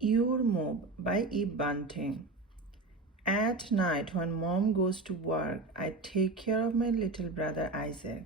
Your Move by Bunting. At night, when mom goes to work, I take care of my little brother Isaac.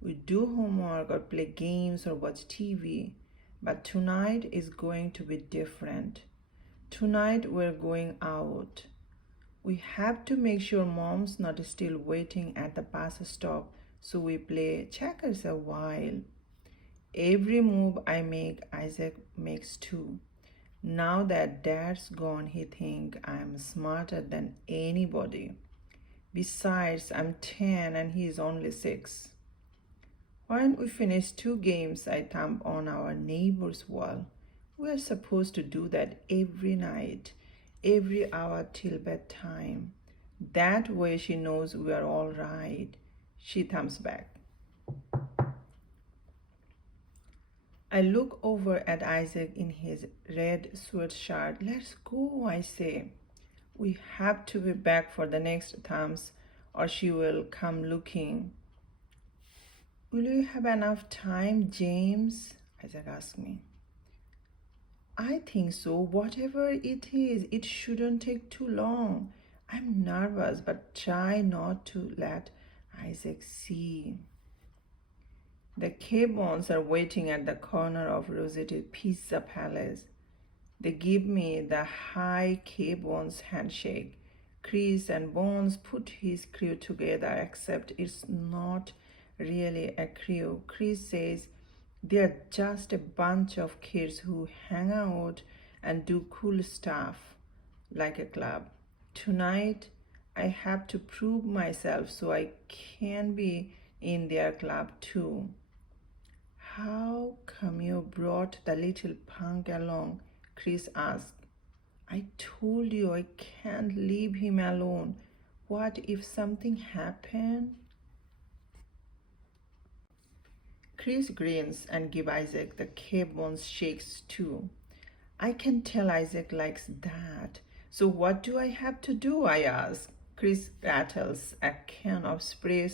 We do homework or play games or watch TV. But tonight is going to be different. Tonight we're going out. We have to make sure mom's not still waiting at the bus stop, so we play checkers a while. Every move I make, Isaac makes too. Now that dad's gone, he thinks I'm smarter than anybody. Besides, I'm 10 and he's only 6. When we finish 2 games, I thump on our neighbor's wall. We're supposed to do that every night, every hour till bedtime. That way she knows we are all right. She thumps back. I look over at Isaac in his red sweatshirt. Let's go, I say. We have to be back for the next thumbs or she will come looking. Will you have enough time, James? Isaac asks me. I think so. Whatever it is, it shouldn't take too long. I'm nervous, but try not to let Isaac see. The K-Bones are waiting at the corner of Rossetti's Pizza Palace. They give me the high K-Bones handshake. Chris and Bones put his crew together, except it's not really a crew. Chris says they're just a bunch of kids who hang out and do cool stuff like a club. Tonight, I have to prove myself so I can be in their club too. How come you brought the little punk along? Chris asked. I told you I can't leave him alone. What if something happened? Chris grins and gives Isaac the K-Bones shakes too. I can tell Isaac likes that. So what do I have to do? I ask. Chris rattles a can of spray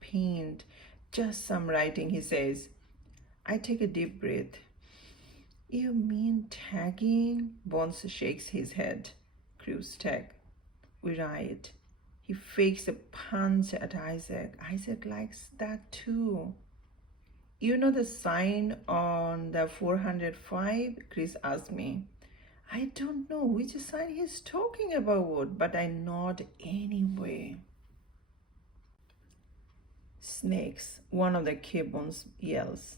paint. Just some writing, he says. I take a deep breath. You mean tagging? Bones shakes his head. Chris tag. We write. He fakes a punch at Isaac. Isaac likes that too. You know the sign on the 405? Chris asked me. I don't know which sign he's talking about, but I nod anyway. Snakes, one of the K-Bones yells.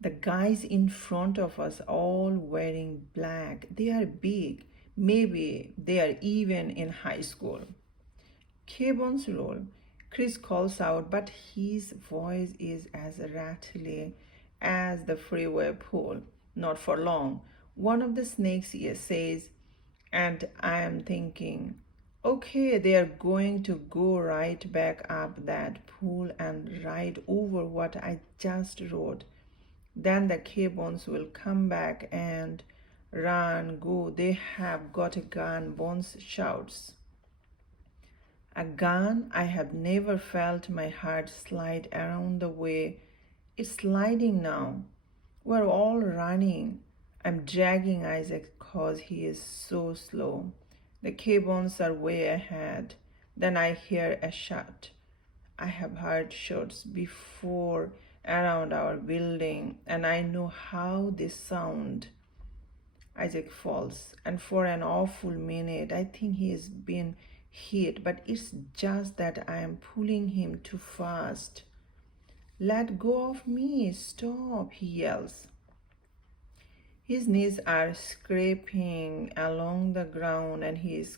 The guys in front of us all wearing black. They are big. Maybe they are even in high school. K-Bones roll. Chris calls out, but his voice is as rattly as the freeway pole. Not for long. One of the snakes says, and I am thinking, okay, they are going to go right back up that pole and ride over what I just wrote. Then the K-Bones will come back and run, go. They have got a gun, Bones shouts. A gun? I have never felt my heart slide around the way it's sliding now. We're all running. I'm dragging Isaac because he is so slow. The K-Bones are way ahead. Then I hear a shot. I have heard shots before around our building, and I know how they sound. Isaac falls, and for an awful minute, I think he has been hit, but it's just that I am pulling him too fast. Let go of me, stop, he yells. His knees are scraping along the ground and he is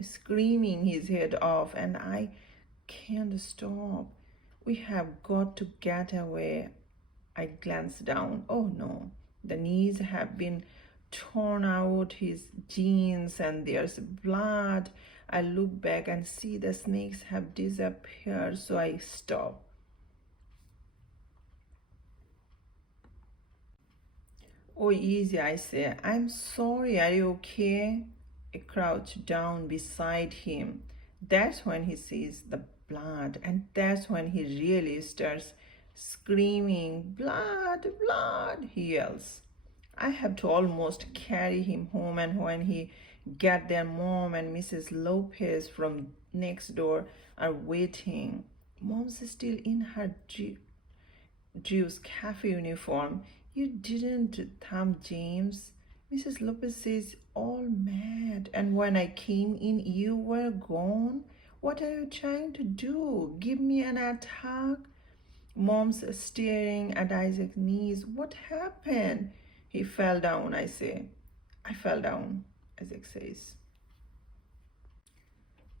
screaming his head off, and I can't stop. We have got to get away. I glance down. Oh no, the knees have been torn out his jeans and there's blood. I look back and see the snakes have disappeared, so I stop. Oh, easy, I say. I'm sorry, are you okay? I crouch down beside him. That's when he sees the blood, and that's when he really starts screaming, blood, blood, he yells. I have to almost carry him home, and when he get there, Mom and Mrs. Lopez from next door are waiting. Mom's still in her Jew's cafe uniform. You didn't thumb James. Mrs. Lopez says, all mad. And when I came in, you were gone. What are you trying to do? Give me an attack? Mom's staring at Isaac's knees. What happened? He fell down, I say. I fell down, Isaac says.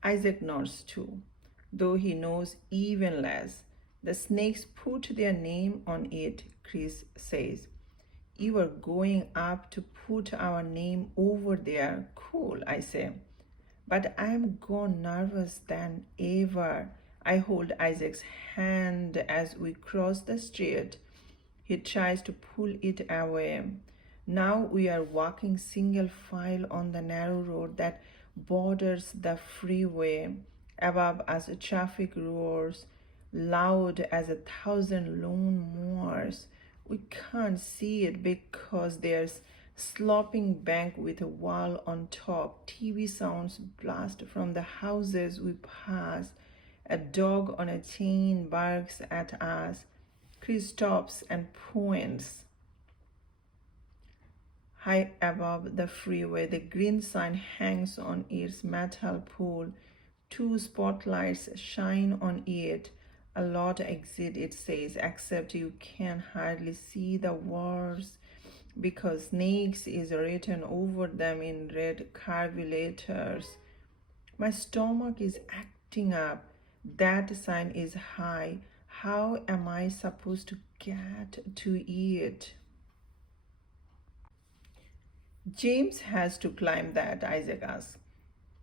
Isaac nods too, though he knows even less. The snakes put their name on it, Chris says. You are going up to put our name over there. Cool, I say. But I'm more nervous than ever. I hold Isaac's hand as we cross the street. He tries to pull it away. Now we are walking single file on the narrow road that borders the freeway. Above us, traffic roars loud as 1,000 lawnmowers. We can't see it because there's sloping bank with a wall on top. TV sounds blast from the houses we pass. A dog on a chain barks at us. Chris stops and points. High above the freeway, the green sign hangs on its metal pole. Two spotlights shine on it. A lot exit, it says, except you can hardly see the words because snakes is written over them in red curvy letters. My stomach is acting up. That sign is high. How am I supposed to get to it? James has to climb that, Isaac asks.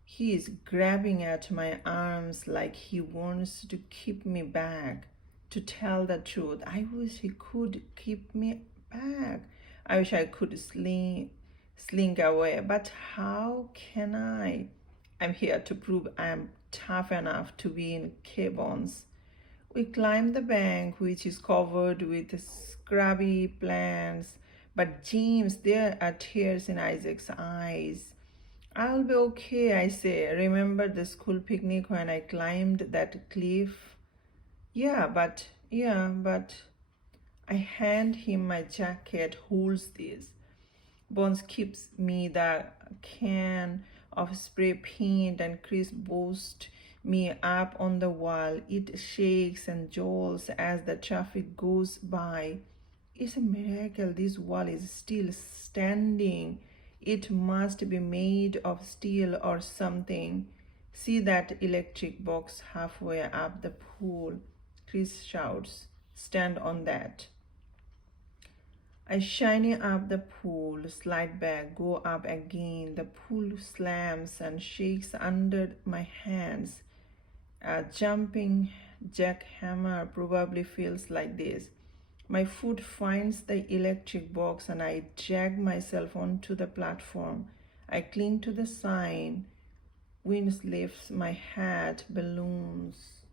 He is grabbing at my arms like he wants to keep me back. To tell the truth, I wish he could keep me back. I wish I could slink away, but how can I? I'm here to prove I'm tough enough to be in caboons. We climb the bank, which is covered with scrubby plants, but James, there are tears in Isaac's eyes. I'll be okay, I say. Remember the school picnic when I climbed that cliff? Yeah, but I hand him my jacket, holds this. Bones keeps me the can of spray paint and Chris boosts me up on the wall. It shakes and jolts as the traffic goes by. It's a miracle this wall is still standing. It must be made of steel or something. See that electric box halfway up the pool? Chris shouts. Stand on that. I shiny up the pool, slide back, go up again. The pool slams and shakes under my hands. A jumping jackhammer probably feels like this. My foot finds the electric box and I drag myself onto the platform. I cling to the sign. Wind lifts my hat, balloons.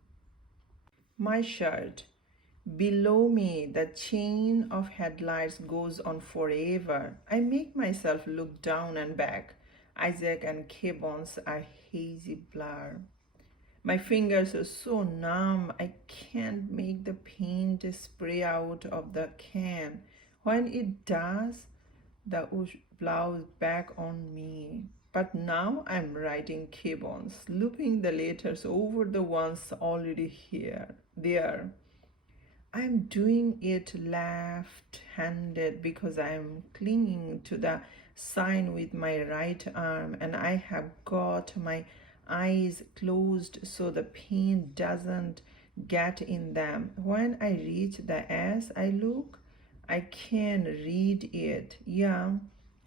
My shirt. Below me, the chain of headlights goes on forever. I make myself look down and back. Isaac and K-Bones are hazy blur. My fingers are so numb, I can't make the paint spray out of the can. When it does, the ooze blows back on me. But now I'm writing K-Bones, looping the letters over the ones already there. I'm doing it left-handed because I'm clinging to the sign with my right arm and I have got my eyes closed so the paint doesn't get in them. When I reach the S, I look. I can read it. Yeah.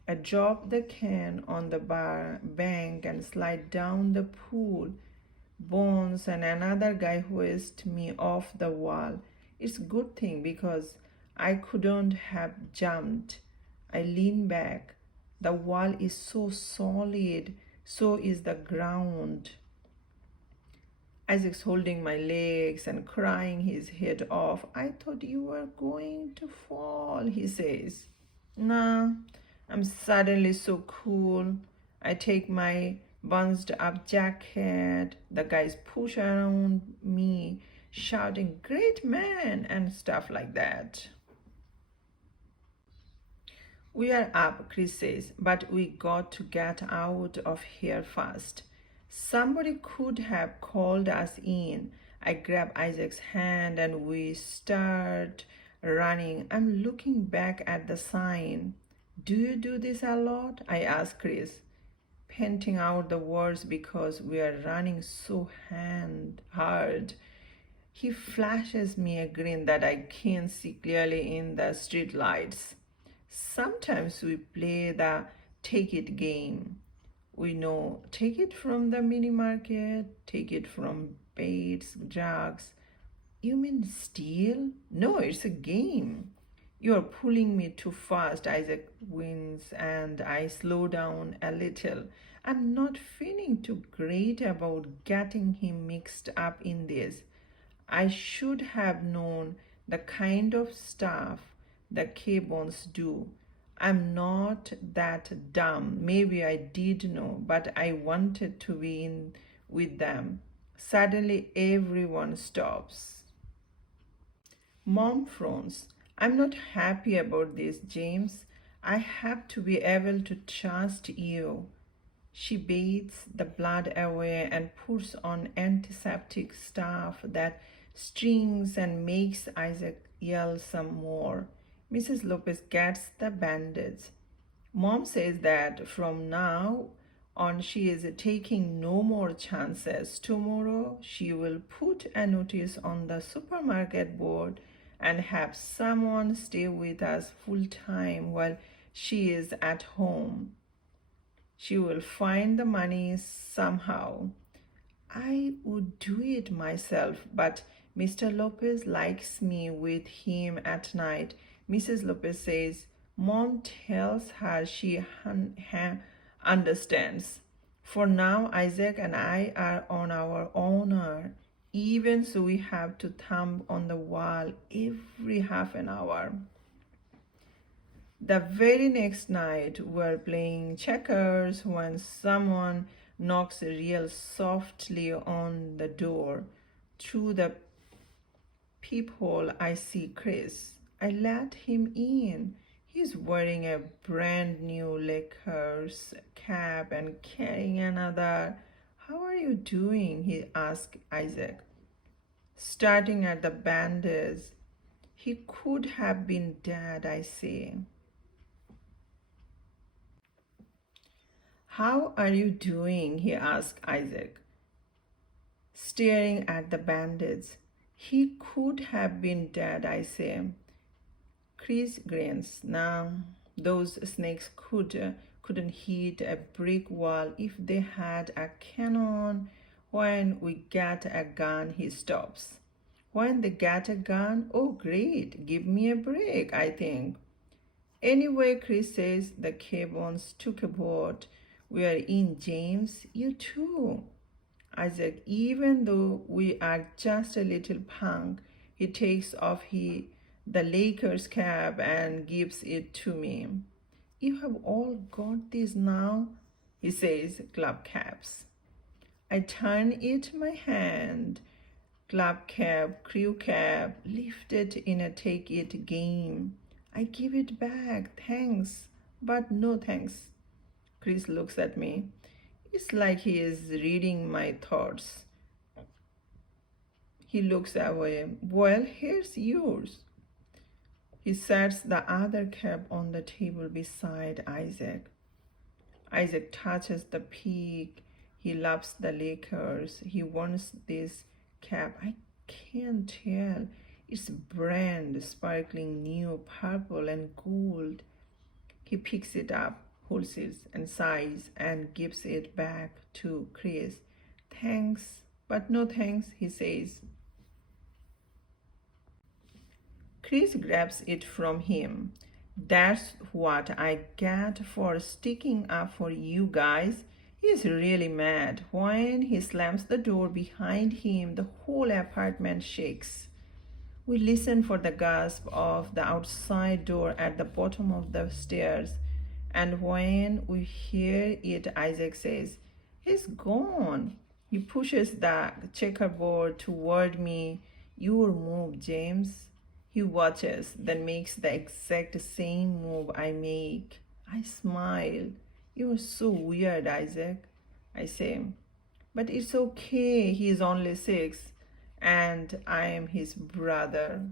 I drop the can on the bank and slide down the pool. Bones and another guy hoist me off the wall. It's a good thing because I couldn't have jumped. I lean back. The wall is so solid, so is the ground. Isaac's holding my legs and crying his head off. I thought you were going to fall, he says. Nah, I'm suddenly so cool. I take my bunched up jacket. The guys push around me, shouting, "Great man!" and stuff like that. We are up, Chris says, but we got to get out of here fast. Somebody could have called us in. I grab Isaac's hand and we start running. I'm looking back at the sign. "Do you do this a lot?" I ask Chris, panting out the words because we are running so hard. He flashes me a grin that I can't see clearly in the street lights. Sometimes we play the take it game. We know take it from the mini market, take it from Bates Drugs. "You mean steal?" "No, it's a game." "You're pulling me too fast," Isaac wins, and I slow down a little. I'm not feeling too great about getting him mixed up in this. I should have known the kind of stuff the K-Bones do. I'm not that dumb. Maybe I did know, but I wanted to be in with them. Suddenly, everyone stops. Mom frowns. "I'm not happy about this, James. I have to be able to trust you." She bathes the blood away and puts on antiseptic stuff that stings and makes Isaac yell some more. Mrs. Lopez gets the bandage. Mom says that from now on she is taking no more chances. Tomorrow she will put a notice on the supermarket board and have someone stay with us full time while she is at home. She will find the money somehow. I would do it myself, but Mr. Lopez likes me with him at night. Mrs. Lopez says Mom tells her she understands. For now, Isaac and I are on our own. Even so, we have to thump on the wall every half an hour. The very next night, we're playing checkers when someone knocks real softly on the door. Through the peephole, I see Chris. I let him in. He's wearing a brand new Lakers cap and carrying another. "How are you doing?" he asked Isaac, starting at the bandage. "He could have been dead," I say. "How are you doing?" he asked Isaac, staring at the bandage. "He could have been dead," I say. Chris grins. "Now, those snakes couldn't hit a brick wall if they had a cannon. When we get a gun," he stops. "When they get a gun? Oh, great. Give me a break, I think." Anyway, Chris says the K-Bones took a boat. "We are in, James. You too." Isaac, even though we are just a little punk, he takes off the Lakers cap and gives it to me. "You have all got this now," he says, "club caps." I turn it in my hand. Club cap, crew cap, lifted in a take it game. I give it back. "Thanks, but no thanks." Chris looks at me. It's like he is reading my thoughts. He looks away. "Well, here's yours." He sets the other cap on the table beside Isaac. Isaac touches the peak. He loves the Lakers. He wants this cap. I can't tell. It's brand sparkling new purple and gold. He picks it up, holds it and sighs and gives it back to Chris. "Thanks, but no thanks," he says. Chris grabs it from him. "That's what I get for sticking up for you guys." He's really mad. When he slams the door behind him, the whole apartment shakes. We listen for the gasp of the outside door at the bottom of the stairs, and when we hear it, Isaac says, "He's gone." He pushes the checkerboard toward me. "Your move, James." He watches, then makes the exact same move I make. I smile. "You're so weird, Isaac," I say. "But it's okay, he's only 6, and I am his brother."